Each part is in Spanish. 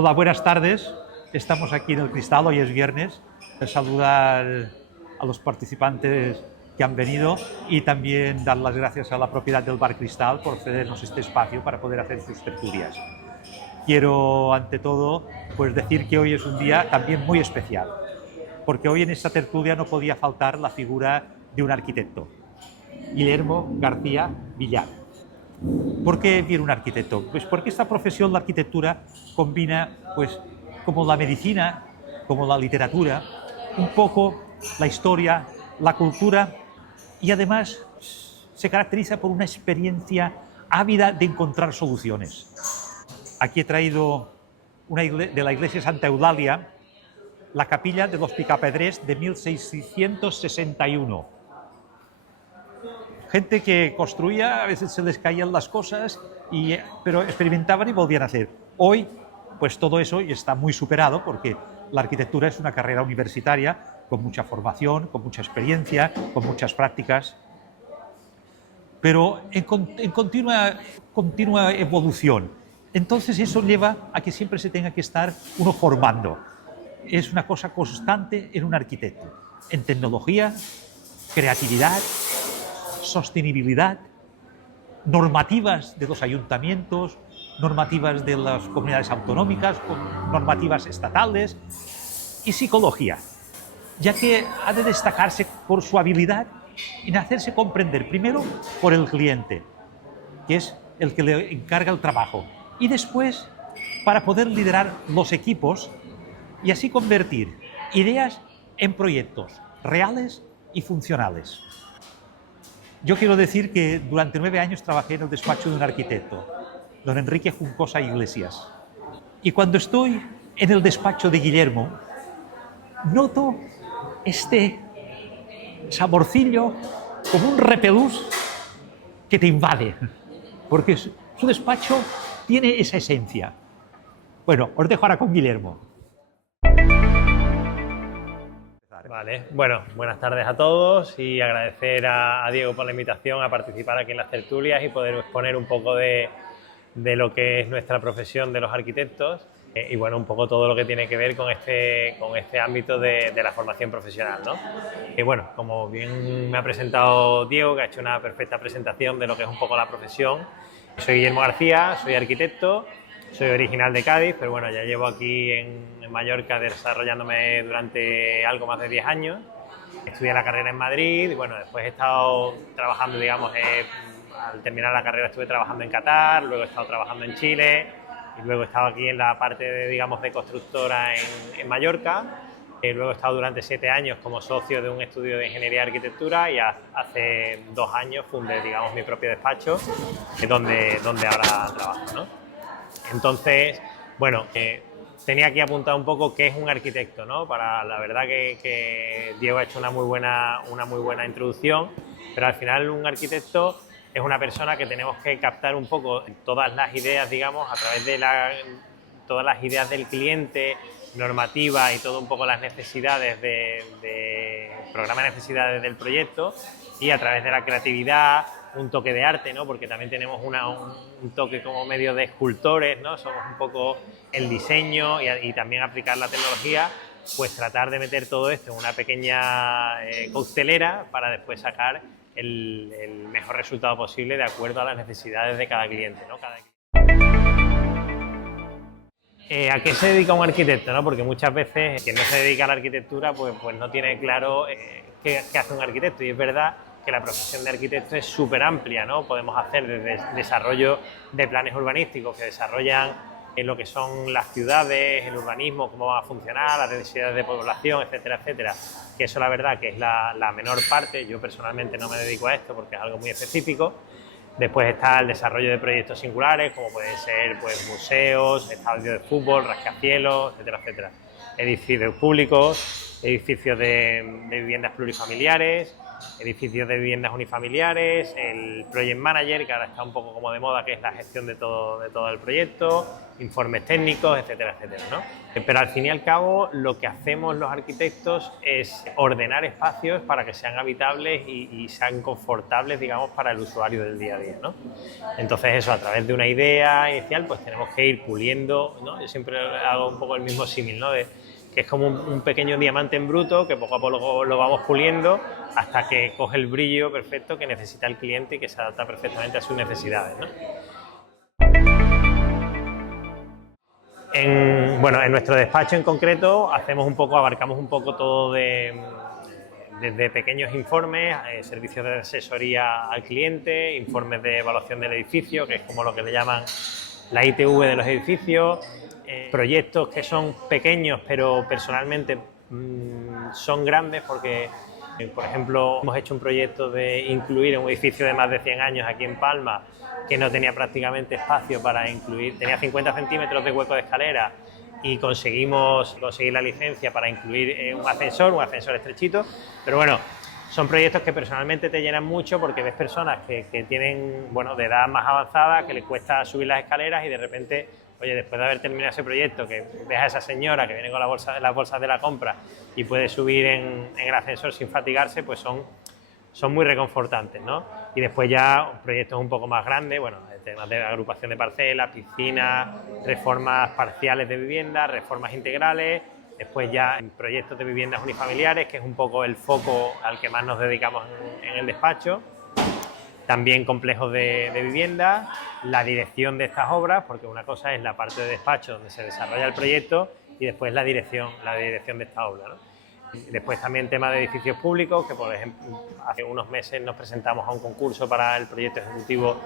Hola, buenas tardes. Estamos aquí en el Cristal, hoy es viernes. Saludar a los participantes que han venido y también dar las gracias a la propiedad del Bar Cristal por cedernos este espacio para poder hacer sus tertulias. Quiero, ante todo, pues decir que hoy es un día también muy especial, porque hoy en esta tertulia no podía faltar la figura de un arquitecto, Guillermo García Villar. ¿Por qué viene un arquitecto? Pues porque esta profesión, la arquitectura, combina, pues, como la medicina, como la literatura, un poco la historia, la cultura y además se caracteriza por una experiencia ávida de encontrar soluciones. Aquí he traído de la iglesia Santa Eulalia, la capilla de los Picapedrers de 1661. Gente que construía, a veces se les caían las cosas, pero experimentaban y volvían a hacer. Hoy, pues todo eso está muy superado porque la arquitectura es una carrera universitaria con mucha formación, con mucha experiencia, con muchas prácticas, pero en continua evolución. Entonces eso lleva a que siempre se tenga que estar uno formando. Es una cosa constante en un arquitecto, en tecnología, creatividad, sostenibilidad, normativas de los ayuntamientos, normativas de las comunidades autonómicas, normativas estatales y psicología, ya que ha de destacarse por su habilidad en hacerse comprender primero por el cliente, que es el que le encarga el trabajo, y después para poder liderar los equipos y así convertir ideas en proyectos reales y funcionales. Yo quiero decir que durante 9 años trabajé en el despacho de un arquitecto, don Enrique Juncosa Iglesias. Y cuando estoy en el despacho de Guillermo, noto este saborcillo como un repelús que te invade, porque su despacho tiene esa esencia. Bueno, os dejo ahora con Guillermo. Vale, bueno, buenas tardes a todos y agradecer a Diego por la invitación a participar aquí en las tertulias y poder exponer un poco de lo que es nuestra profesión de los arquitectos y bueno, un poco todo lo que tiene que ver con este ámbito de la formación profesional, ¿no? Y bueno, como bien me ha presentado Diego, que ha hecho una perfecta presentación de lo que es un poco la profesión, soy Guillermo García, soy arquitecto. Soy original de Cádiz, pero bueno, ya llevo aquí en Mallorca desarrollándome durante algo más de 10 años. Estudié la carrera en Madrid y bueno, después he estado trabajando, digamos, al terminar la carrera estuve trabajando en Qatar, luego he estado trabajando en Chile y luego he estado aquí en la parte de, digamos, de constructora en Mallorca. Luego he estado durante 7 años como socio de un estudio de ingeniería y arquitectura y hace 2 años fundé, digamos, mi propio despacho, donde ahora trabajo, ¿no? Entonces, bueno, tenía aquí apuntado un poco qué es un arquitecto, ¿no? La verdad que Diego ha hecho una muy buena introducción, pero al final un arquitecto es una persona que tenemos que captar un poco todas las ideas, digamos, a través de todas las ideas del cliente, normativa y todo un poco las necesidades programa de necesidades del proyecto y a través de la creatividad, un toque de arte, ¿no? Porque también tenemos un toque como medio de escultores, ¿no? Somos un poco el diseño y también aplicar la tecnología, pues tratar de meter todo esto en una pequeña coctelera para después sacar el mejor resultado posible de acuerdo a las necesidades de cada cliente, ¿no? ¿A qué se dedica un arquitecto, no? Porque muchas veces quien no se dedica a la arquitectura pues no tiene claro qué hace un arquitecto, y es verdad que la profesión de arquitecto es súper amplia, ¿no? Podemos hacer desde desarrollo de planes urbanísticos que desarrollan en lo que son las ciudades, el urbanismo, cómo va a funcionar, las necesidades de población, etcétera, etcétera, que eso la verdad que es la menor parte. Yo personalmente no me dedico a esto porque es algo muy específico. Después está el desarrollo de proyectos singulares, como pueden ser pues, museos, estadios de fútbol, rascacielos, etcétera, etcétera. Edificios públicos, edificios de viviendas plurifamiliares, edificios de viviendas unifamiliares, el Project Manager, que ahora está un poco como de moda, que es la gestión de todo el proyecto, informes técnicos, etcétera, etcétera, ¿no? Pero al fin y al cabo lo que hacemos los arquitectos es ordenar espacios para que sean habitables y sean confortables, digamos, para el usuario del día a día, ¿no? Entonces eso, a través de una idea inicial, pues tenemos que ir puliendo, ¿no? Yo siempre hago un poco el mismo símil, ¿no? Que es como un pequeño diamante en bruto que poco a poco lo vamos puliendo hasta que coge el brillo perfecto que necesita el cliente y que se adapta perfectamente a sus necesidades, ¿no? En nuestro despacho en concreto abarcamos un poco todo desde pequeños informes, servicios de asesoría al cliente, informes de evaluación del edificio, que es como lo que le llaman la ITV de los edificios, proyectos que son pequeños pero personalmente son grandes porque, por ejemplo, hemos hecho un proyecto de incluir un edificio de más de 100 años aquí en Palma que no tenía prácticamente espacio para incluir, tenía 50 centímetros de hueco de escalera y conseguir la licencia para incluir un ascensor estrechito, pero bueno, son proyectos que personalmente te llenan mucho porque ves personas que tienen, bueno, de edad más avanzada, que les cuesta subir las escaleras y de repente, oye, después de haber terminado ese proyecto, que ves a esa señora que viene con las bolsas de la compra y puede subir en el ascensor sin fatigarse, pues son muy reconfortantes, ¿no? Y después ya proyectos un poco más grandes, bueno, temas de agrupación de parcelas, piscinas, reformas parciales de viviendas, reformas integrales, después ya proyectos de viviendas unifamiliares, que es un poco el foco al que más nos dedicamos en el despacho. También complejos de vivienda, la dirección de estas obras, porque una cosa es la parte de despacho donde se desarrolla el proyecto y después la dirección de esta obra, ¿no? Después también tema de edificios públicos, que por ejemplo hace unos meses nos presentamos a un concurso para el proyecto ejecutivo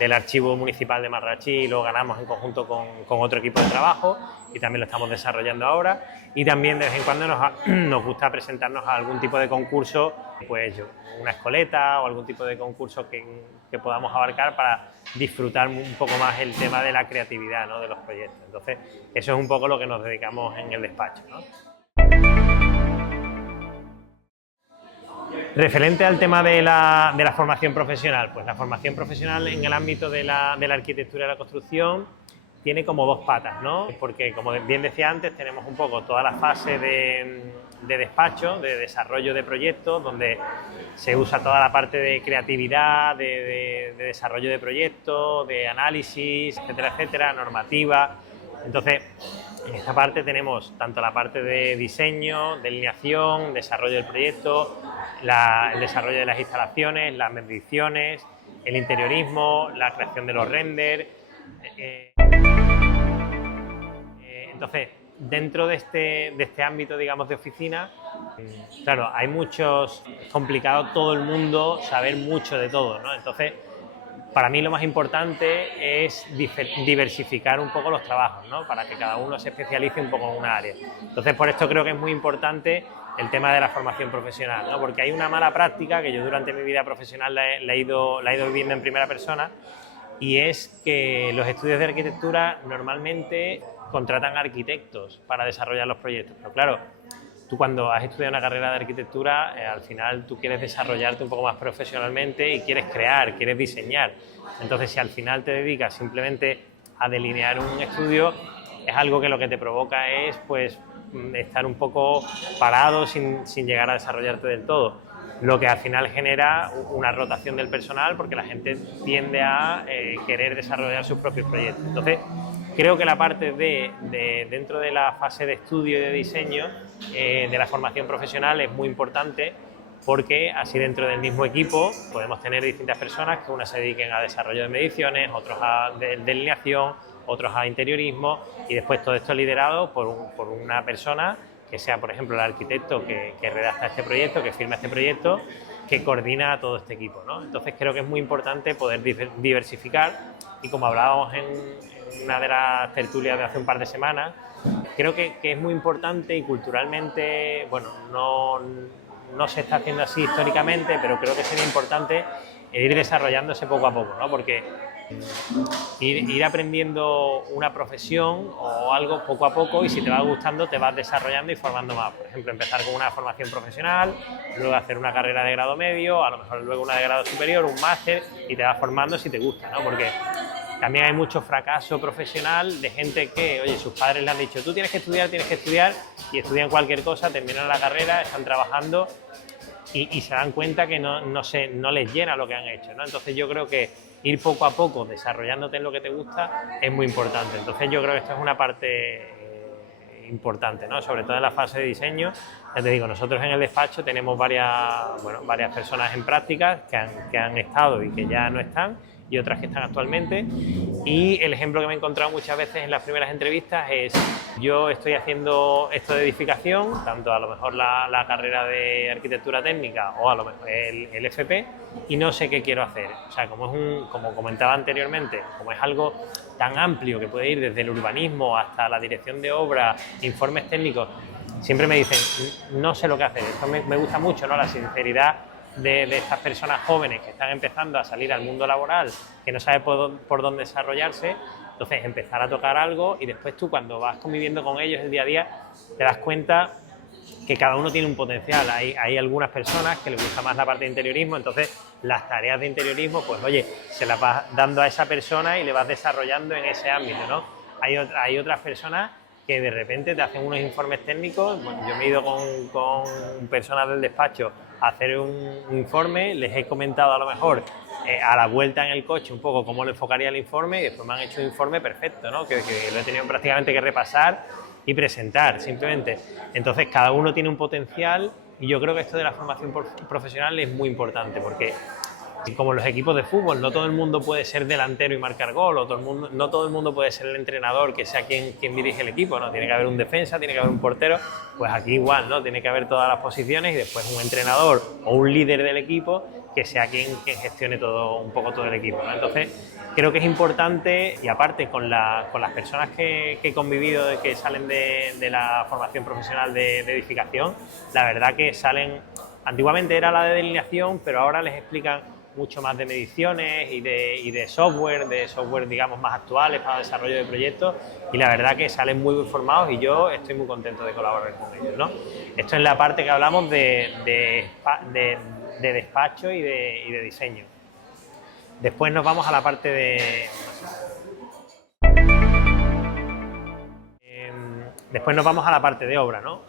del Archivo Municipal de Marrachí y lo ganamos en conjunto con otro equipo de trabajo y también lo estamos desarrollando ahora. Y también de vez en cuando nos gusta presentarnos a algún tipo de concurso, pues una escoleta o algún tipo de concurso que podamos abarcar para disfrutar un poco más el tema de la creatividad, ¿no?, de los proyectos. Entonces eso es un poco lo que nos dedicamos en el despacho, ¿no? Referente al tema de la formación profesional, pues la formación profesional en el ámbito de la arquitectura y la construcción tiene como dos patas, ¿no? Porque, como bien decía antes, tenemos un poco toda la fase de despacho, de desarrollo de proyectos, donde se usa toda la parte de creatividad, de desarrollo de proyectos, de análisis, etcétera, etcétera, normativa. Entonces, en esta parte tenemos tanto la parte de diseño, delineación, desarrollo del proyecto, el desarrollo de las instalaciones, las mediciones, el interiorismo, la creación de los renders. Entonces, dentro de este ámbito, digamos, de oficina, claro, es complicado todo el mundo saber mucho de todo, ¿no? Entonces, para mí lo más importante es diversificar un poco los trabajos, ¿no?, para que cada uno se especialice un poco en una área. Entonces, por esto creo que es muy importante el tema de la formación profesional, ¿no?, porque hay una mala práctica que yo durante mi vida profesional la he ido viviendo en primera persona, y es que los estudios de arquitectura normalmente contratan arquitectos para desarrollar los proyectos. Pero claro, tú cuando has estudiado una carrera de arquitectura, al final tú quieres desarrollarte un poco más profesionalmente y quieres crear, quieres diseñar. Entonces, si al final te dedicas simplemente a delinear un estudio, es algo que lo que te provoca es, pues, estar un poco parado sin llegar a desarrollarte del todo. Lo que al final genera una rotación del personal porque la gente tiende a querer desarrollar sus propios proyectos. Entonces, creo que la parte dentro de la fase de estudio y de diseño de la formación profesional es muy importante, porque así dentro del mismo equipo podemos tener distintas personas que unas se dediquen a desarrollo de mediciones, otros a delineación, otros a interiorismo, y después todo esto liderado por una persona que sea, por ejemplo, el arquitecto que redacta este proyecto, que firma este proyecto, que coordina a todo este equipo, ¿no? Entonces creo que es muy importante poder diversificar, y como hablábamos en una de las tertulias de hace un par de semanas, creo que es muy importante y culturalmente, bueno, no se está haciendo así históricamente, pero creo que sería importante ir desarrollándose poco a poco, ¿no? Porque ir aprendiendo una profesión o algo poco a poco, y si te va gustando te vas desarrollando y formando más. Por ejemplo, empezar con una formación profesional, luego hacer una carrera de grado medio, a lo mejor luego una de grado superior, un máster, y te vas formando si te gusta, ¿no? Porque también hay mucho fracaso profesional de gente que, oye, sus padres le han dicho tú tienes que estudiar, y estudian cualquier cosa, terminan la carrera, están trabajando y se dan cuenta que no les llena lo que han hecho, ¿no? Entonces yo creo que ir poco a poco desarrollándote en lo que te gusta es muy importante. Entonces yo creo que esto es una parte importante, ¿no? Sobre todo en la fase de diseño. Ya te digo, nosotros en el despacho tenemos varias personas en prácticas que han estado y que ya no están, y otras que están actualmente. Y el ejemplo que me he encontrado muchas veces en las primeras entrevistas es: yo estoy haciendo esto de edificación, tanto a lo mejor la carrera de arquitectura técnica o a lo mejor el FP, y no sé qué quiero hacer. O sea, como comentaba anteriormente, como es algo tan amplio que puede ir desde el urbanismo hasta la dirección de obra, informes técnicos, siempre me dicen, no sé lo que hacer. Esto me gusta mucho, ¿no? La sinceridad de estas personas jóvenes que están empezando a salir al mundo laboral, que no saben por dónde desarrollarse. Entonces empezar a tocar algo, y después tú, cuando vas conviviendo con ellos el día a día, te das cuenta que cada uno tiene un potencial. Hay algunas personas que les gusta más la parte de interiorismo, entonces las tareas de interiorismo, pues oye, se las vas dando a esa persona y le vas desarrollando en ese ámbito, ¿no? Hay otras personas que de repente te hacen unos informes técnicos. Bueno, yo me he ido con personas del despacho a hacer un informe, les he comentado a lo mejor a la vuelta en el coche un poco cómo le enfocaría el informe, y después me han hecho un informe perfecto, ¿no? Que lo he tenido prácticamente que repasar y presentar simplemente. Entonces cada uno tiene un potencial, y yo creo que esto de la formación profesional es muy importante, porque como los equipos de fútbol, no todo el mundo puede ser delantero y marcar gol, o no todo el mundo puede ser el entrenador, que sea quien dirige el equipo, ¿no? Tiene que haber un defensa, tiene que haber un portero. Pues aquí igual, ¿no? Tiene que haber todas las posiciones, y después un entrenador o un líder del equipo que sea quien gestione un poco todo el equipo, ¿no? Entonces creo que es importante, y aparte con las personas que he convivido, que salen de la formación profesional de edificación, la verdad que salen, antiguamente era la de delineación, pero ahora les explican mucho más de mediciones y de software, digamos, más actuales para el desarrollo de proyectos, y la verdad que salen muy formados, y yo estoy muy contento de colaborar con ellos, ¿no? Esto es la parte que hablamos de despacho y de diseño. Después nos vamos a la parte de... Después nos vamos a la parte de obra, ¿no?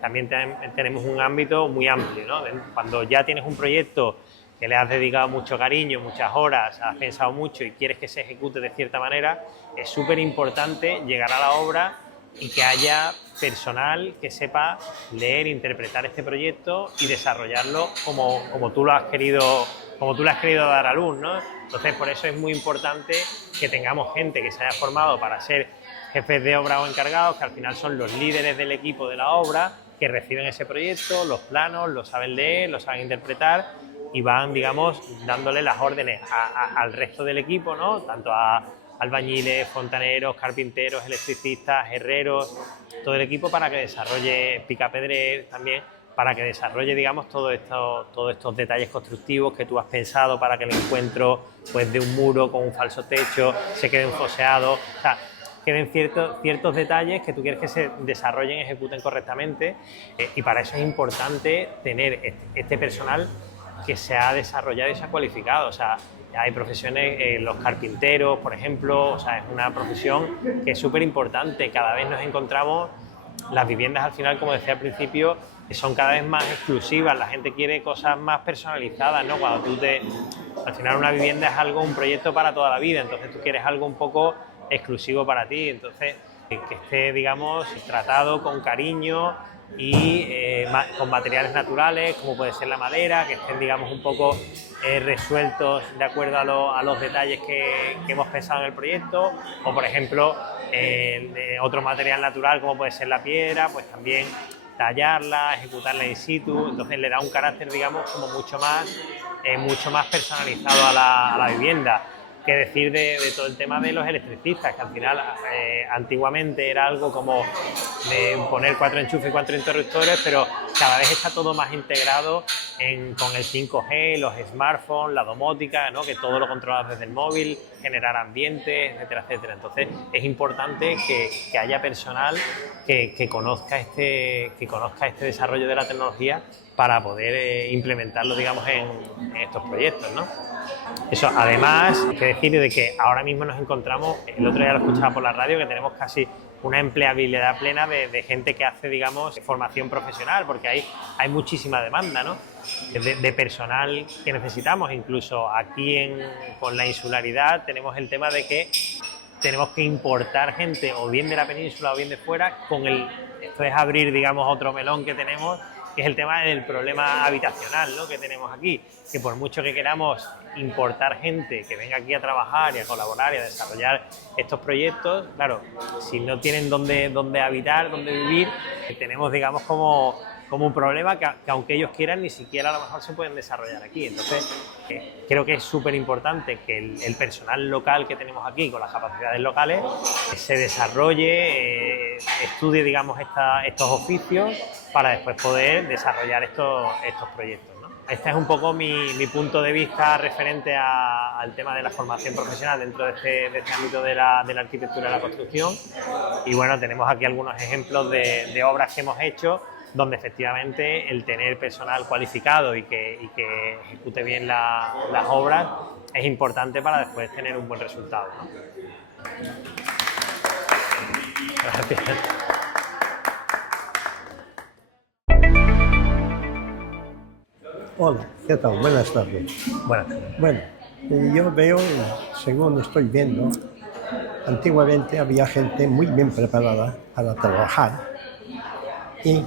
También tenemos un ámbito muy amplio, ¿no? Cuando ya tienes un proyecto que le has dedicado mucho cariño, muchas horas, has pensado mucho y quieres que se ejecute de cierta manera, es súper importante llegar a la obra y que haya personal que sepa leer, interpretar este proyecto y desarrollarlo como tú lo has querido dar a luz, ¿no? Entonces, por eso es muy importante que tengamos gente que se haya formado para ser jefes de obra o encargados, que al final son los líderes del equipo de la obra, que reciben ese proyecto, los planos, lo saben leer, lo saben interpretar, y van, digamos, dándole las órdenes al resto del equipo, ¿no? Tanto a albañiles, fontaneros, carpinteros, electricistas, herreros, todo el equipo, para que desarrolle picapedrer también, para que desarrolle, digamos, todos estos detalles constructivos que tú has pensado, para que el encuentro, pues, de un muro con un falso techo se quede enfoseado. O sea, queden ciertos detalles que tú quieres que se desarrollen, ejecuten correctamente, y para eso es importante tener este personal que se ha desarrollado y se ha cualificado. O sea, hay profesiones, los carpinteros, por ejemplo, o sea, es una profesión que es súper importante. Cada vez nos encontramos, las viviendas al final, como decía al principio, son cada vez más exclusivas, la gente quiere cosas más personalizadas, ¿no? Cuando al final una vivienda es un proyecto para toda la vida, entonces tú quieres algo un poco exclusivo para ti, entonces que esté, digamos, tratado con cariño y con materiales naturales, como puede ser la madera, que estén, digamos, un poco resueltos de acuerdo a los detalles que hemos pensado en el proyecto, o por ejemplo otro material natural como puede ser la piedra, pues también tallarla, ejecutarla in situ. Entonces le da un carácter, digamos, como mucho más personalizado a la vivienda. qué decir de todo el tema de los electricistas, que al final antiguamente era algo como de poner 4 enchufes y 4 interruptores, pero cada vez está todo más integrado con el 5G, los smartphones, la domótica, ¿no? Que todo lo controlas desde el móvil, generar ambientes, etcétera, etcétera. Entonces es importante que haya personal que conozca este desarrollo de la tecnología para poder implementarlo, digamos, en estos proyectos, ¿no? Eso, además, hay que decir de que ahora mismo nos encontramos, el otro día lo escuchaba por la radio, que tenemos casi una empleabilidad plena de gente que hace, digamos, formación profesional, porque hay muchísima demanda, ¿no? De personal que necesitamos. Incluso aquí con la insularidad tenemos el tema de que tenemos que importar gente o bien de la península o bien de fuera. Esto es abrir, digamos, otro melón que tenemos, que es el tema del problema habitacional, ¿no? Que tenemos aquí, que por mucho que queramos importar gente que venga aquí a trabajar y a colaborar y a desarrollar estos proyectos, claro, si no tienen dónde habitar, dónde vivir, tenemos, digamos, como un problema que aunque ellos quieran, ni siquiera a lo mejor se pueden desarrollar aquí. Entonces, creo que es súper importante que el personal local que tenemos aquí, con las capacidades locales, se desarrolle, estudie, digamos, estos oficios para después poder desarrollar estos proyectos, ¿no? Este es un poco mi punto de vista referente al tema de la formación profesional dentro de este ámbito de la arquitectura y la construcción. Y bueno, tenemos aquí algunos ejemplos de obras que hemos hecho donde efectivamente el tener personal cualificado y que ejecute bien las obras es importante para después tener un buen resultado, ¿no? Gracias. Hola, ¿qué tal? Buenas tardes. Buenas tardes. Bueno, yo veo, según estoy viendo, antiguamente había gente muy bien preparada para trabajar y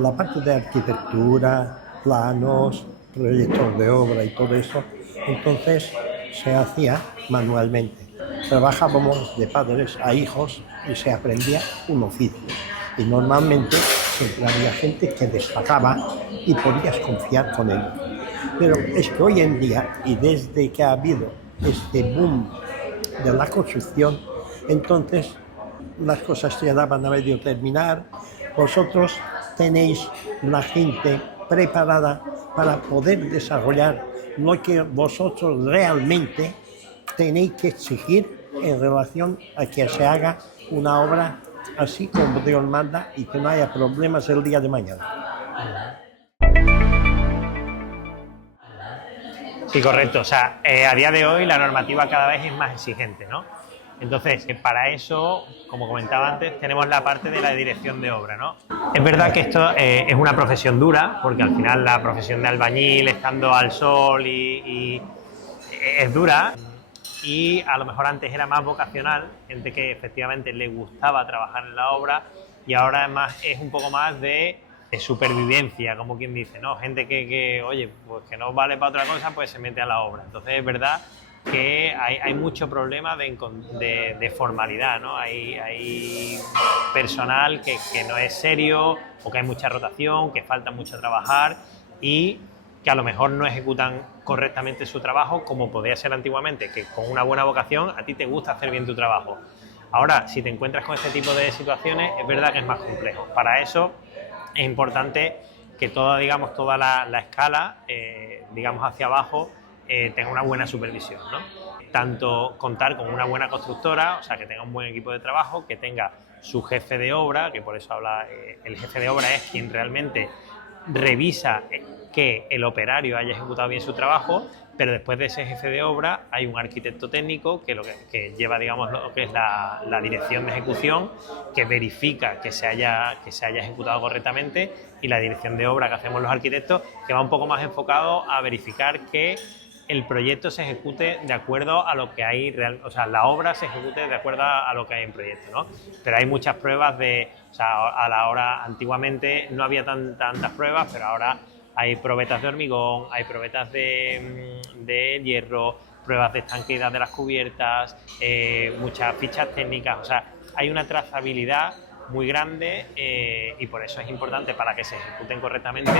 la parte de arquitectura, planos, proyectos de obra y todo eso, entonces se hacía manualmente. Trabajábamos de padres a hijos y se aprendía un oficio. Y normalmente siempre había gente que destacaba y podías confiar con él. Pero es que hoy en día, y desde que ha habido este boom de la construcción, entonces las cosas se daban a medio terminar. Vosotros tenéis la gente preparada para poder desarrollar lo que vosotros realmente tenéis que exigir en relación a que se haga una obra así como Dios manda y que no haya problemas el día de mañana. Sí, correcto. O sea, a día de hoy la normativa cada vez es más exigente, ¿no? Entonces, para eso, como comentaba antes, tenemos la parte de la dirección de obra, ¿no? Es verdad que esto es una profesión dura, porque al final la profesión de albañil, estando al sol y es dura, y a lo mejor antes era más vocacional, gente que efectivamente le gustaba trabajar en la obra, y ahora es un poco más de supervivencia, como quien dice, ¿no? Gente que, oye, pues que no vale para otra cosa, pues se mete a la obra. Entonces es verdad que hay mucho problema de formalidad, ¿no? Hay personal que no es serio, o que hay mucha rotación, que falta mucho trabajar y que a lo mejor no ejecutan correctamente su trabajo como podía ser antiguamente, que con una buena vocación a ti te gusta hacer bien tu trabajo. Ahora, si te encuentras con este tipo de situaciones, es verdad que es más complejo. Para eso es importante que toda la escala, digamos hacia abajo, tenga una buena supervisión, ¿no? Tanto contar con una buena constructora, o sea, que tenga un buen equipo de trabajo, que tenga su jefe de obra, que por eso habla, el jefe de obra es quien realmente revisa que el operario haya ejecutado bien su trabajo, pero después de ese jefe de obra hay un arquitecto técnico que lleva, digamos, lo que es la dirección de ejecución, que verifica que se haya ejecutado correctamente, y la dirección de obra que hacemos los arquitectos, que va un poco más enfocado a verificar que el proyecto se ejecute de acuerdo a lo que hay, o sea, la obra se ejecute de acuerdo a lo que hay en proyecto, ¿no? Pero hay muchas pruebas o sea, a la hora, antiguamente no había tantas pruebas, pero ahora hay probetas de hormigón, hay probetas de hierro, pruebas de estanqueidad de las cubiertas, muchas fichas técnicas, o sea, hay una trazabilidad muy grande y por eso es importante, para que se ejecuten correctamente,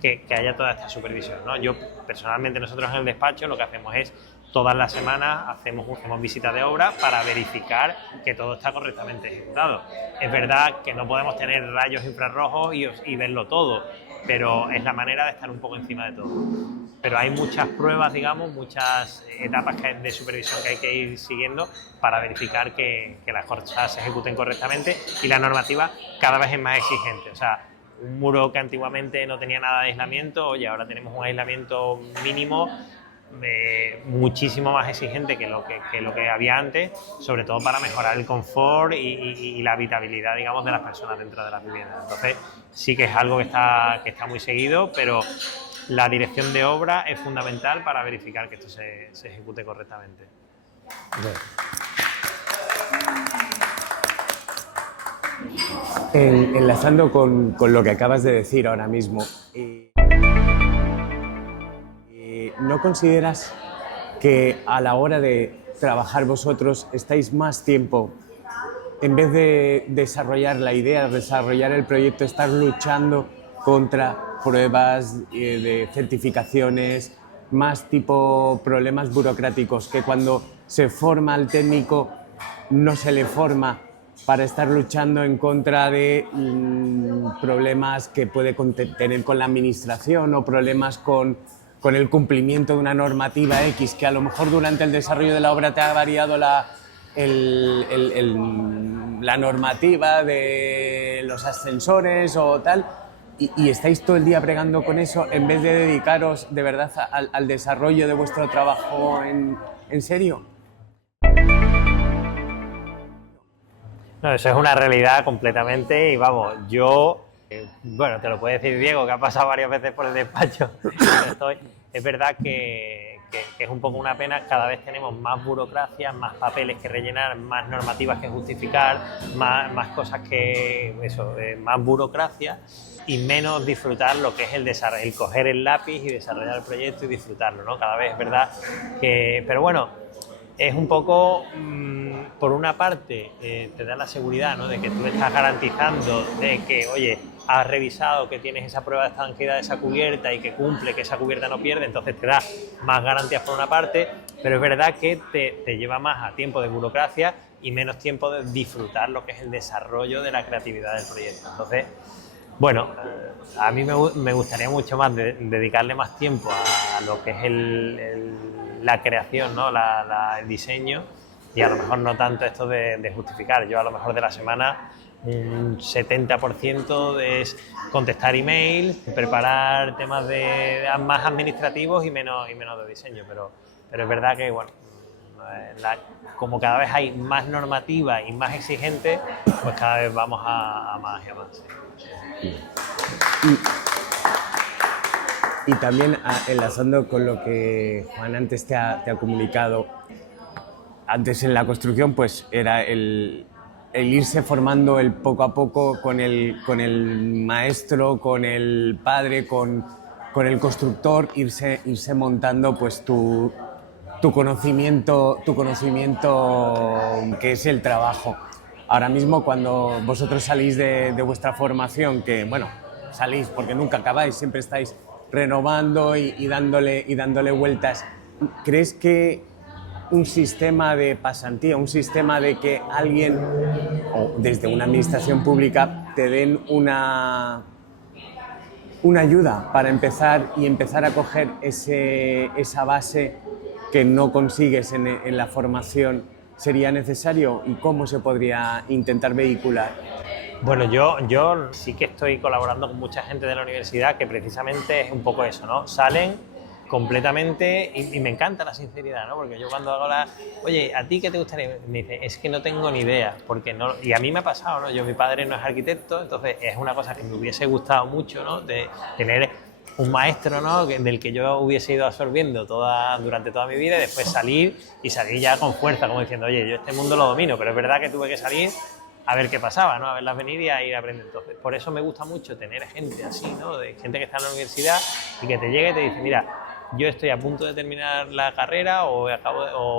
que haya toda esta supervisión, ¿no? Yo, personalmente, nosotros en el despacho lo que hacemos es todas las semanas hacemos visitas de obra para verificar que todo está correctamente ejecutado. Es verdad que no podemos tener rayos infrarrojos y verlo todo, pero es la manera de estar un poco encima de todo. Pero hay muchas pruebas, digamos, muchas etapas de supervisión que hay que ir siguiendo para verificar que las cosas se ejecuten correctamente, y la normativa cada vez es más exigente. O sea, un muro que antiguamente no tenía nada de aislamiento, oye, ahora tenemos un aislamiento mínimo muchísimo más exigente que lo que había antes, sobre todo para mejorar el confort y la habitabilidad, digamos, de las personas dentro de las viviendas. Entonces sí que es algo que está muy seguido, pero la dirección de obra es fundamental para verificar que esto se ejecute correctamente. Enlazando con lo que acabas de decir ahora mismo, ¿no consideras que a la hora de trabajar vosotros estáis más tiempo, en vez de desarrollar la idea, desarrollar el proyecto, estar luchando contra pruebas de certificaciones, más tipo problemas burocráticos, que cuando se forma al técnico no se le forma para estar luchando en contra de problemas que puede tener con la administración o problemas con el cumplimiento de una normativa X, que a lo mejor durante el desarrollo de la obra te ha variado la normativa de los ascensores o tal, y estáis todo el día bregando con eso en vez de dedicaros de verdad al desarrollo de vuestro trabajo en serio? No, eso es una realidad completamente, y vamos, yo, bueno, te lo puede decir Diego, que ha pasado varias veces por el despacho. Es verdad que es un poco una pena. Cada vez tenemos más burocracia, más papeles que rellenar, más normativas que justificar, más cosas que eso, más burocracia, y menos disfrutar lo que es el coger el lápiz y desarrollar el proyecto y disfrutarlo, ¿no? Cada vez es verdad que, pero bueno, es un poco, por una parte, te da la seguridad, ¿no?, de que tú estás garantizando de que, oye, has revisado que tienes esa prueba de estanqueidad de esa cubierta y que cumple, que esa cubierta no pierde, entonces te da más garantías por una parte, pero es verdad que te lleva más a tiempo de burocracia y menos tiempo de disfrutar lo que es el desarrollo de la creatividad del proyecto. Entonces, bueno, a mí me gustaría mucho más dedicarle más tiempo a lo que es la creación, ¿no?, el diseño, y a lo mejor no tanto esto de justificar. Yo a lo mejor de la semana un 70% es contestar emails, preparar temas más administrativos y menos de diseño, pero es verdad que, bueno, como cada vez hay más normativa y más exigente, pues cada vez vamos a más y a más. Y también enlazando con lo que Juan antes te ha comunicado, antes en la construcción pues era el irse formando el poco a poco con el maestro, con el padre, con el constructor, irse montando pues tu conocimiento que es el trabajo. Ahora mismo, cuando vosotros salís de vuestra formación, que bueno, salís porque nunca acabáis, siempre estáis renovando y dándole vueltas, ¿crees que un sistema de pasantía, un sistema de que alguien, o desde una administración pública, te den una ayuda para empezar a coger esa base que no consigues en la formación, sería necesario? ¿Y cómo se podría intentar vehicular? Bueno, yo sí que estoy colaborando con mucha gente de la universidad que precisamente es un poco eso, ¿no? Salen completamente, y me encanta la sinceridad, ¿no? Porque yo cuando hago oye, ¿a ti qué te gustaría? Me dice, es que no tengo ni idea, porque no, y a mí me ha pasado, ¿no? Mi padre no es arquitecto, entonces es una cosa que me hubiese gustado mucho, ¿no?, de tener un maestro, ¿no?, del que yo hubiese ido absorbiendo durante toda mi vida, y después salir ya con fuerza, como diciendo, oye, yo este mundo lo domino, pero es verdad que tuve que salir a ver qué pasaba, ¿no?, a verlas venir y a ir aprendiendo. Entonces, por eso me gusta mucho tener gente así, ¿no?, de gente que está en la universidad y que te llegue y te dice, mira, yo estoy a punto de terminar la carrera o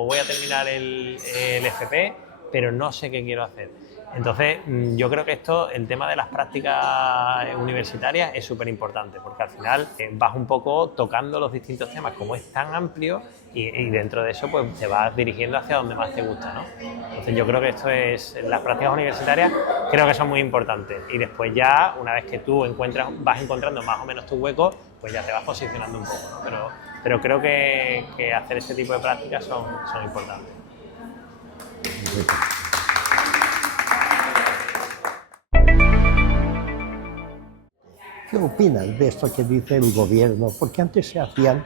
voy a terminar el FP, pero no sé qué quiero hacer. Entonces, yo creo que el tema de las prácticas universitarias es súper importante, porque al final vas un poco tocando los distintos temas. Como es tan amplio, y dentro de eso pues te vas dirigiendo hacia donde más te gusta, ¿no? Entonces yo creo que las prácticas universitarias creo que son muy importantes, y después ya, una vez que tú vas encontrando más o menos tu hueco, pues ya te vas posicionando un poco, ¿no? Pero creo que hacer este tipo de prácticas son importantes. ¿Qué opinas de esto que dice el gobierno? Porque antes se hacían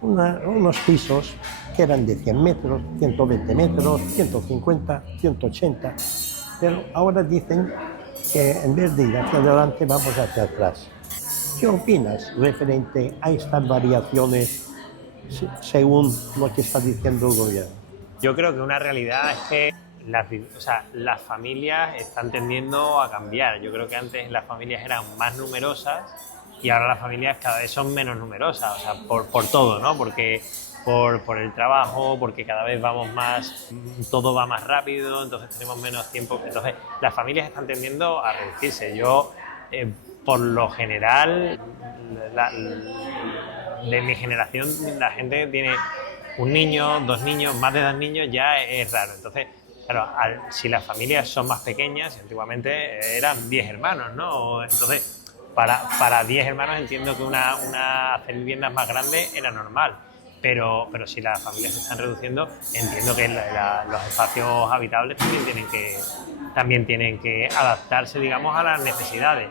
unos pisos que eran de 100 metros, 120 metros, 150, 180, pero ahora dicen que en vez de ir hacia adelante vamos hacia atrás. ¿Qué opinas referente a estas variaciones según lo que está diciendo el gobierno? Yo creo que una realidad es que las familias están tendiendo a cambiar. Yo creo que antes las familias eran más numerosas y ahora las familias cada vez son menos numerosas, o sea, por todo, ¿no? Porque por el trabajo, porque cada vez vamos más, todo va más rápido, entonces tenemos menos tiempo. Entonces las familias están tendiendo a reducirse. Yo, por lo general, de mi generación, la gente tiene un niño, 2 niños, más de 2 niños ya es raro. Entonces, claro, si las familias son más pequeñas, antiguamente eran 10 hermanos, ¿no? Entonces, para 10 hermanos entiendo que hacer viviendas más grandes era normal, pero si las familias se están reduciendo, entiendo que los espacios habitables también tienen que adaptarse, digamos, a las necesidades.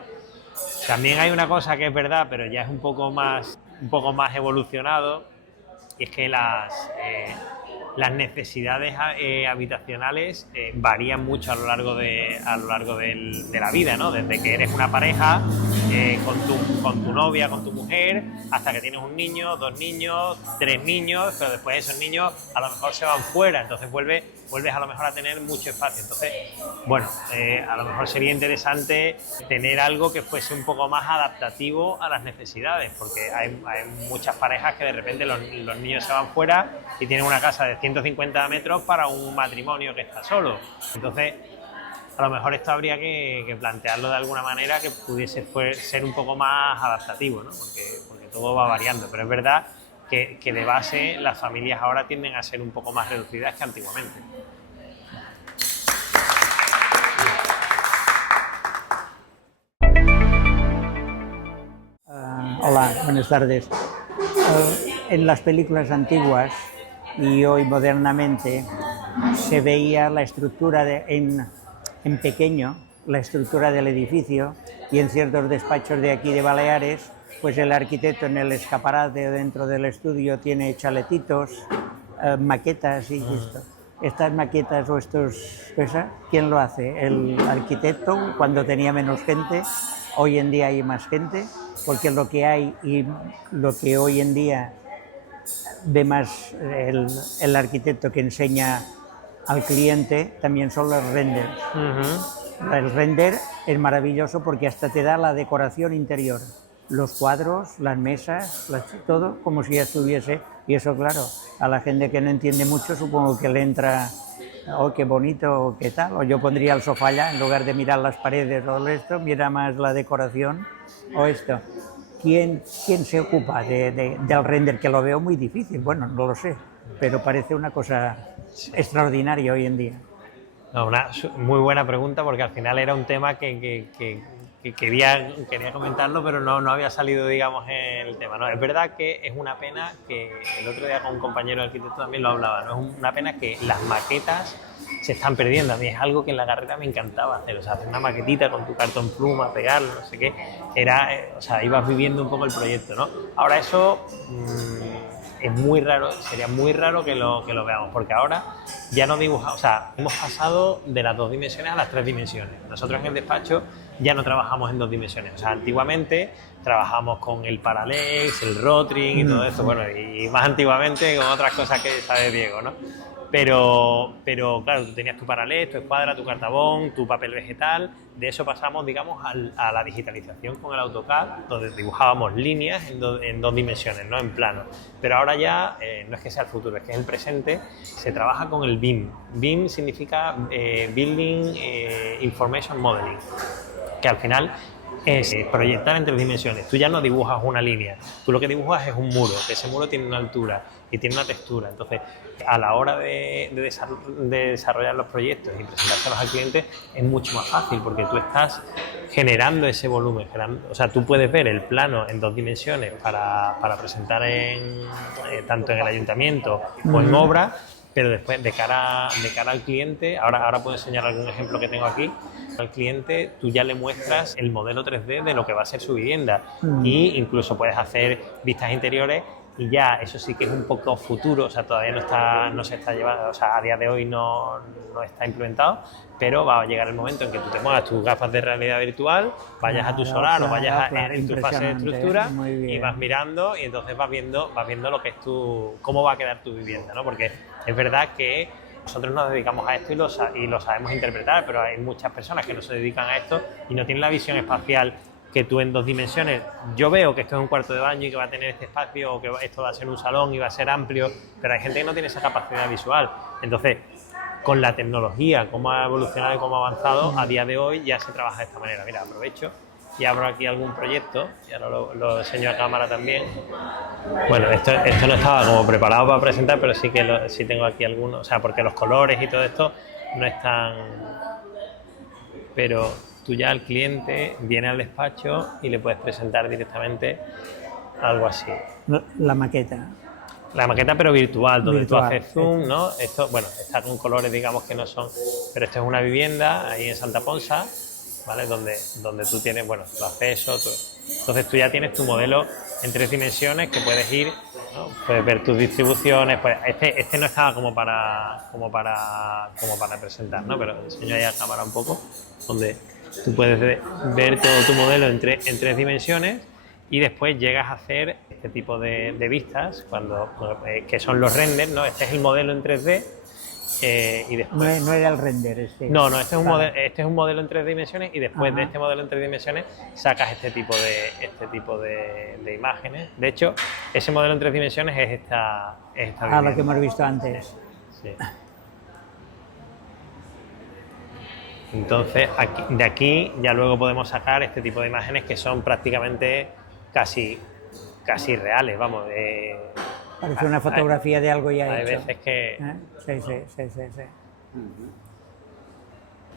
También hay una cosa que es verdad, pero ya es un poco más evolucionado, y es que las necesidades habitacionales varían mucho a lo largo de la vida, ¿no? Desde que eres una pareja con tu novia, con tu mujer, hasta que tienes un niño, 2 niños, 3 niños, pero después esos niños a lo mejor se van fuera, entonces vuelves a lo mejor a tener mucho espacio. Entonces, bueno, a lo mejor sería interesante tener algo que fuese un poco más adaptativo a las necesidades, porque hay muchas parejas que de repente los niños se van fuera y tienen una casa de 150 metros para un matrimonio que está solo. Entonces, a lo mejor esto habría que plantearlo de alguna manera que pudiese ser un poco más adaptativo, ¿no? Porque todo va variando, pero es verdad que de base las familias ahora tienden a ser un poco más reducidas que antiguamente. Hola, buenas tardes. En las películas antiguas y hoy modernamente se veía la estructura en pequeño, la estructura del edificio, y en ciertos despachos de aquí de Baleares, pues el arquitecto en el escaparate dentro del estudio tiene chaletitos, maquetas y esto. Estas maquetas o ¿quién lo hace? El arquitecto cuando tenía menos gente. Hoy en día hay más gente, porque lo que hay y lo que hoy en día ve más el arquitecto que enseña al cliente también son los renders. El render es maravilloso porque hasta te da la decoración interior, los cuadros, las mesas, todo como si ya estuviese, y eso claro, a la gente que no entiende mucho supongo que le entra, oh qué bonito, o qué tal, o yo pondría el sofá allá en lugar de mirar las paredes o esto, mira más la decoración o esto. ¿Quién se ocupa del render? Que lo veo muy difícil, bueno, no lo sé, pero parece una cosa extraordinaria hoy en día. No, una muy buena pregunta, porque al final era un tema que quería comentarlo, pero no había salido, digamos, en el tema, ¿no? Es verdad que es una pena que el otro día con un compañero arquitecto también lo hablaba, ¿no? Es una pena que las maquetas se están perdiendo. A mí es algo que en la carrera me encantaba hacer, o sea, hacer una maquetita con tu cartón pluma, pegarlo, no sé qué, o sea, ibas viviendo un poco el proyecto, ¿no? Ahora eso es muy raro, sería muy raro que lo veamos, porque ahora ya no dibujamos, o sea, hemos pasado de las 2 dimensiones a las 3 dimensiones. Nosotros en el despacho ya no trabajamos en 2 dimensiones, o sea, antiguamente trabajamos con el Parallax, el Rotring y todo eso, bueno, y más antiguamente con otras cosas que sabe Diego, ¿no? Pero claro, tú tenías tu Parallax, tu escuadra, tu cartabón, tu papel vegetal. De eso pasamos, digamos, a la digitalización con el AutoCAD, donde dibujábamos líneas en 2 dimensiones, no en plano. Pero ahora ya no es que sea el futuro, es que es el presente. Se trabaja con el BIM. BIM significa Building Information Modeling, que al final es proyectar en 3 dimensiones. Tú ya no dibujas una línea, tú lo que dibujas es un muro, que ese muro tiene una altura y tiene una textura. Entonces, a la hora de desarrollar los proyectos y presentárselos al cliente es mucho más fácil, porque tú estás generando ese volumen. O sea, tú puedes ver el plano en 2 dimensiones para presentar tanto en el ayuntamiento o en obra, pero después de cara al cliente, ahora puedo enseñar algún ejemplo que tengo aquí. Al cliente tú ya le muestras el modelo 3D de lo que va a ser su vivienda, y incluso puedes hacer vistas interiores, y ya eso sí que es un poco futuro, o sea, todavía no se está llevando, o sea, a día de hoy no está implementado, pero va a llegar el momento en que tú te pongas tus gafas de realidad virtual, vayas a tu solar o vayas en tu fase de estructura y vas mirando, y entonces vas viendo lo que es cómo va a quedar tu vivienda, ¿no? Porque es verdad que nosotros nos dedicamos a esto y lo sabemos interpretar, pero hay muchas personas que no se dedican a esto y no tienen la visión espacial que tú en 2 dimensiones. Yo veo que esto es un cuarto de baño y que va a tener este espacio, o que esto va a ser un salón y va a ser amplio, pero hay gente que no tiene esa capacidad visual. Entonces, con la tecnología, cómo ha evolucionado y cómo ha avanzado, a día de hoy ya se trabaja de esta manera. Mira, aprovecho y abro aquí algún proyecto, y ahora lo enseño a cámara también. Bueno, esto no estaba como preparado para presentar, pero sí que sí tengo aquí algunos, o sea, porque los colores y todo esto no están... Pero tú ya al cliente viene al despacho y le puedes presentar directamente algo así. La maqueta. La maqueta, pero virtual, donde tú haces zoom, ¿no? Esto, bueno, está con colores, digamos, que no son... Pero esto es una vivienda ahí en Santa Ponsa, ¿vale? Donde tú tienes, bueno, tu acceso, entonces tú ya tienes tu modelo en 3 dimensiones que puedes ir, ¿no? Puedes ver tus distribuciones. Pues este no estaba como para presentar, ¿no? Pero enseño ahí a cámara un poco, donde tú puedes ver todo tu modelo en 3 dimensiones, y después llegas a hacer este tipo de vistas, que son los renders, ¿no? Este es el modelo en 3D. Y después... no era el render este. No, este es un modelo en 3 dimensiones, y después de este modelo en 3 dimensiones sacas este tipo de imágenes. De hecho, ese modelo en 3 dimensiones es esta vivienda. Lo que hemos visto antes. Sí. Entonces, de aquí ya luego podemos sacar este tipo de imágenes que son prácticamente casi reales, vamos. Parece una fotografía de algo ya hecho. Hay veces que... Sí.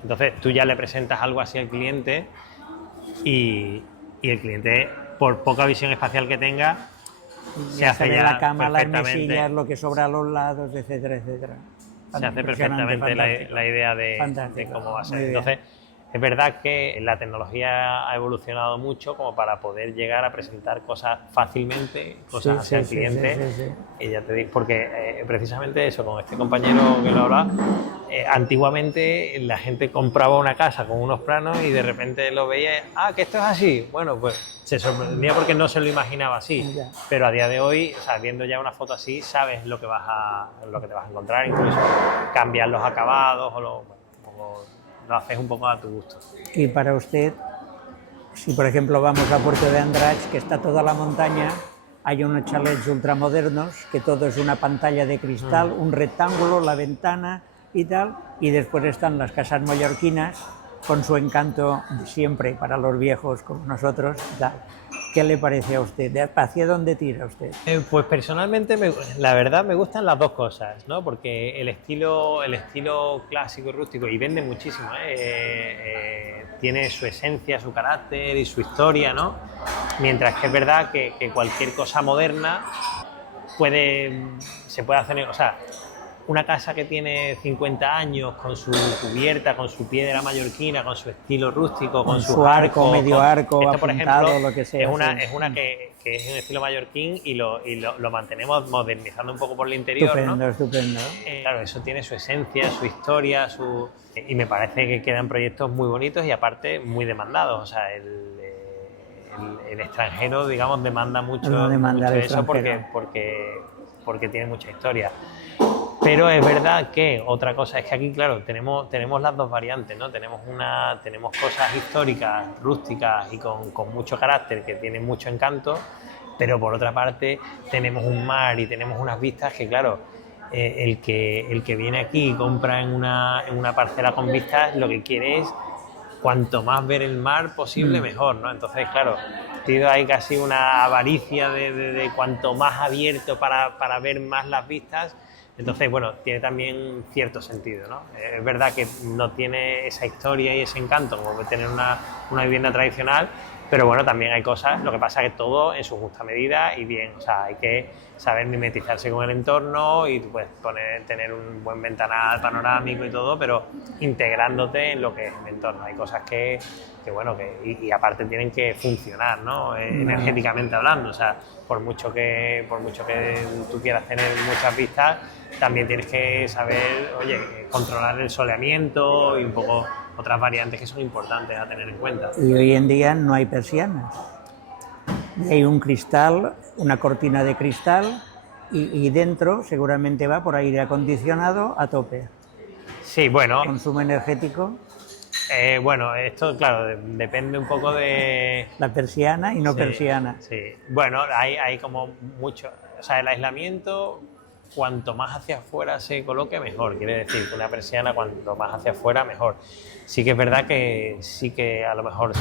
Entonces tú ya le presentas algo así al cliente, y el cliente, por poca visión espacial que tenga, se hace ya la cama, las perfectamente, mesillas, lo que sobra a los lados, etcétera. Se hace perfectamente la idea de cómo va a ser. Entonces, es verdad que la tecnología ha evolucionado mucho como para poder llegar a presentar cosas fácilmente, cosas hacia el cliente. Sí. Y ya te digo, porque precisamente eso, con este compañero que lo hablaba, antiguamente la gente compraba una casa con unos planos y de repente lo veía, que esto es así. Bueno, pues se sorprendía porque no se lo imaginaba así. Pero a día de hoy, o sea, viendo ya una foto así, sabes lo que te vas a encontrar, incluso cambiar los acabados o lo haces un poco a tu gusto. Y para usted, si por ejemplo vamos a Puerto de Andratx, que está toda la montaña, hay unos chalets ultramodernos, que todo es una pantalla de cristal, un rectángulo, la ventana y tal, y después están las casas mallorquinas, con su encanto siempre para los viejos como nosotros y tal. ¿Qué le parece a usted? ¿Hacia dónde tira usted? Pues personalmente, la verdad, me gustan las dos cosas, ¿no? Porque el estilo clásico y rústico, y vende muchísimo, tiene su esencia, su carácter y su historia, ¿no? Mientras que es verdad que cualquier cosa moderna se puede hacer, o sea, una casa que tiene 50 años, con su cubierta, con su piedra mallorquina, con su estilo rústico, con su arco, medio arco, esto, por ejemplo, lo que sea, es una que es en estilo mallorquín, y lo mantenemos modernizando un poco por el interior, Estupendo. Claro, eso tiene su esencia, su historia, y me parece que quedan proyectos muy bonitos y aparte muy demandados. O sea, el extranjero, digamos, demanda mucho eso porque tiene mucha historia. Pero es verdad que otra cosa es que aquí, claro, tenemos las dos variantes, ¿no? Tenemos cosas históricas, rústicas y con mucho carácter, que tienen mucho encanto, pero por otra parte tenemos un mar y tenemos unas vistas que, claro, el que viene aquí y compra en una parcela con vistas, lo que quiere es cuanto más ver el mar posible, mejor, ¿no? Entonces, claro, hay casi una avaricia de cuanto más abierto para ver más las vistas. Entonces, bueno, tiene también cierto sentido, ¿no? Es verdad que no tiene esa historia y ese encanto como tener una vivienda tradicional, pero bueno, también hay cosas, lo que pasa es que todo en su justa medida y bien, o sea, hay que saber mimetizarse con el entorno y tú puedes tener un buen ventanal panorámico y todo, pero integrándote en lo que es el entorno. Hay cosas que bueno, y aparte tienen que funcionar, ¿no? Energéticamente hablando, o sea, por mucho que tú quieras tener muchas vistas, también tienes que saber, oye, controlar el soleamiento y un poco otras variantes que son importantes a tener en cuenta. Y hoy en día no hay persianas. Hay un cristal, una cortina de cristal y dentro seguramente va por aire acondicionado a tope. Sí, bueno. Consumo energético. Bueno, esto, claro, depende un poco de... La persiana y no persiana. Sí, bueno, hay como mucho... O sea, el aislamiento, cuanto más hacia afuera se coloque, mejor. Quiere decir que una persiana, cuanto más hacia afuera, mejor. Sí que es verdad que sí que a lo mejor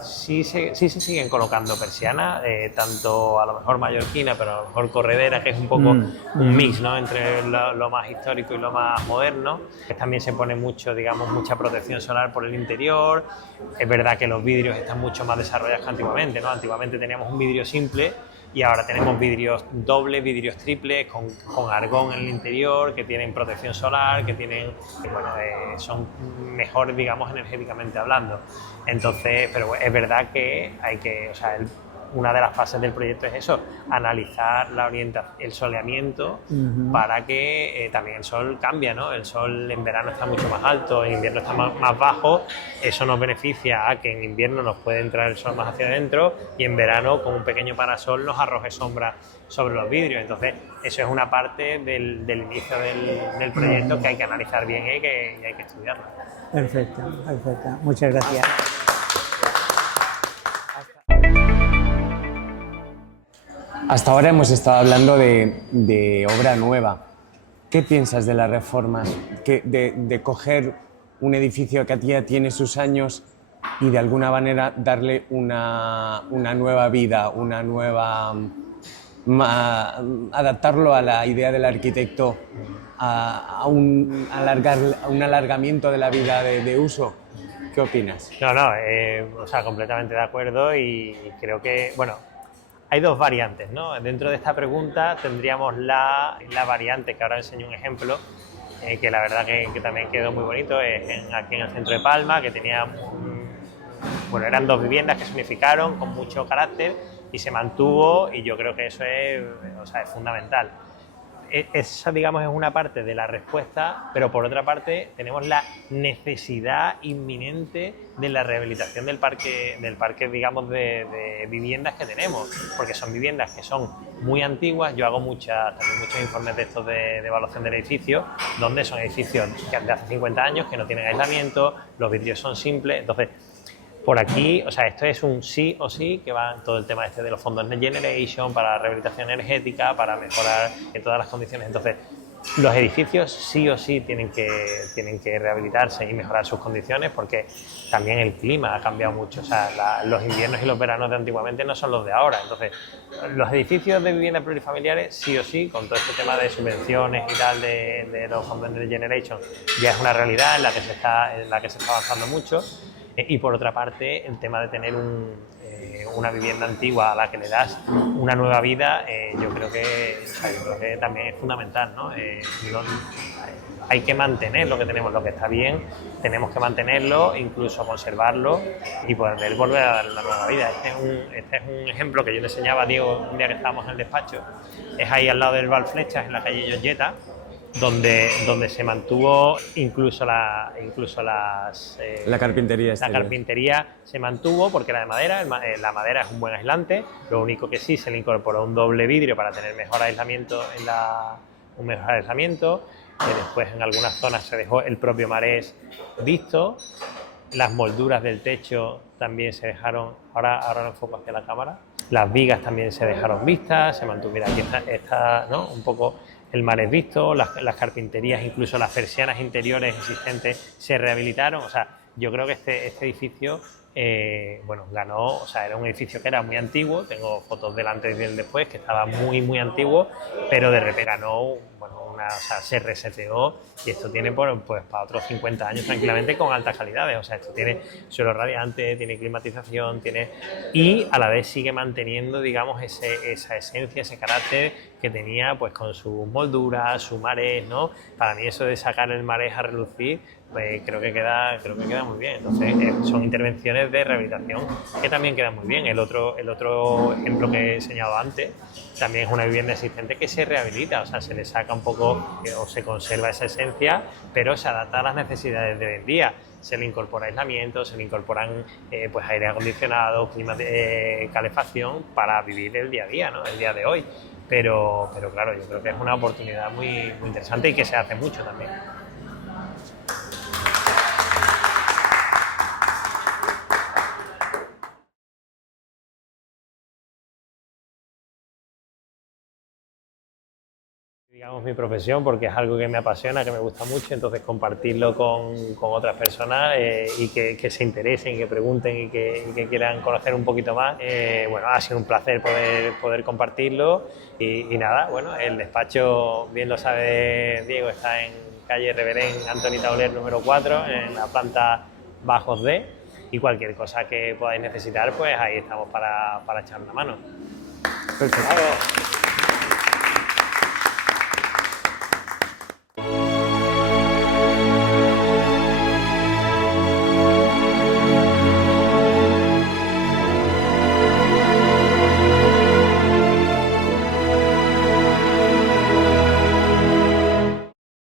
sí se siguen colocando persianas, tanto a lo mejor mallorquina, pero a lo mejor corredera, que es un poco un mix, ¿no? Entre lo más histórico y lo más moderno. También se pone mucho, digamos, mucha protección solar por el interior. Es verdad que los vidrios están mucho más desarrollados que antiguamente, ¿no? Antiguamente teníamos un vidrio simple y ahora tenemos vidrios dobles, vidrios triples, con argón en el interior, que tienen protección solar, que bueno, son mejores, digamos, energéticamente hablando. Entonces, pero es verdad que o sea, una de las fases del proyecto es eso, analizar el soleamiento para que también el sol cambia, ¿no? El sol en verano está mucho más alto, en invierno está más bajo, eso nos beneficia a que en invierno nos puede entrar el sol más hacia adentro y en verano con un pequeño parasol nos arroje sombra sobre los vidrios. Entonces, eso es una parte del inicio del proyecto que hay que analizar bien y hay que estudiarlo. Perfecto, perfecto. Muchas gracias. Hasta ahora hemos estado hablando de obra nueva. ¿Qué piensas de las reformas? De coger un edificio que ya tiene sus años y de alguna manera darle una nueva vida, adaptarlo a la idea del arquitecto, a un alargamiento de la vida de uso. ¿Qué opinas? No, o sea, completamente de acuerdo y creo que, bueno, hay dos variantes, ¿no? Dentro de esta pregunta tendríamos la variante, que ahora enseño un ejemplo, que la verdad que también quedó muy bonito, aquí en el centro de Palma, que tenía, bueno, eran dos viviendas que se unificaron con mucho carácter y se mantuvo, y yo creo que eso es fundamental. Esa, digamos, es una parte de la respuesta, pero por otra parte tenemos la necesidad inminente de la rehabilitación del parque, digamos, de viviendas que tenemos, porque son viviendas que son muy antiguas. Yo hago también muchos informes de estos de evaluación del edificio, donde son edificios de hace 50 años que no tienen aislamiento, los vidrios son simples. Entonces, por aquí, o sea, esto es un sí o sí, que va todo el tema de los fondos Next Generation, para la rehabilitación energética, para mejorar en todas las condiciones. Entonces, los edificios sí o sí tienen que rehabilitarse y mejorar sus condiciones, porque también el clima ha cambiado mucho. O sea, los inviernos y los veranos de antiguamente no son los de ahora. Entonces, los edificios de viviendas plurifamiliares sí o sí, con todo este tema de subvenciones y tal de los fondos Next Generation, ya es una realidad en la que se está avanzando mucho. Y por otra parte, el tema de tener una vivienda antigua a la que le das una nueva vida, yo creo que también es fundamental, ¿no? Hay que mantener lo que tenemos, lo que está bien, tenemos que mantenerlo, incluso conservarlo y poder volver a darle una nueva vida. Este es un ejemplo que yo le enseñaba a Diego un día que estábamos en el despacho. Es ahí al lado del Val Flechas, en la calle Lloyeta, donde se mantuvo incluso la carpintería. La carpintería se mantuvo porque era de madera. La madera es un buen aislante. Lo único que sí, se le incorporó un doble vidrio para tener mejor aislamiento después en algunas zonas se dejó el propio marés visto. Las molduras del techo también se dejaron, ahora lo enfoco hacia la cámara. Las vigas también se dejaron vistas, se mantuvo. Mira, aquí está, ¿no? Un poco el marés visto, las carpinterías, incluso las persianas interiores existentes se rehabilitaron. O sea, yo creo que este edificio, bueno, ganó, o sea, era un edificio que era muy antiguo, tengo fotos del antes y del después, que estaba muy, muy antiguo, pero de repente ganó, bueno, o sea, se reseteó y esto tiene pues, para otros 50 años tranquilamente con altas calidades, o sea, esto tiene suelo radiante, tiene climatización, y a la vez sigue manteniendo, digamos, esa esencia, ese carácter que tenía, pues con sus molduras, su marés, ¿no? Para mí eso de sacar el marés a relucir, pues creo que queda muy bien. Entonces son intervenciones de rehabilitación que también quedan muy bien. El otro ejemplo que he enseñado antes también es una vivienda existente que se rehabilita, o sea, se le saca un poco o se conserva esa esencia, pero se adapta a las necesidades de hoy en día. Se le incorpora aislamiento, se le incorporan pues aire acondicionado, calefacción para vivir el día a día, ¿no? El día de hoy. Pero claro, yo creo que es una oportunidad muy, muy interesante y que se hace mucho también. Digamos mi profesión, porque es algo que me apasiona, que me gusta mucho, entonces compartirlo con otras personas y que se interesen, que pregunten y que quieran conocer un poquito más. Bueno, ha sido un placer poder compartirlo y nada, bueno, el despacho, bien lo sabe Diego, está en calle Reverén Antoni Tauler número 4, en la planta bajos D, y cualquier cosa que podáis necesitar, pues ahí estamos para echar una mano. Perfecto. ¡Bravo!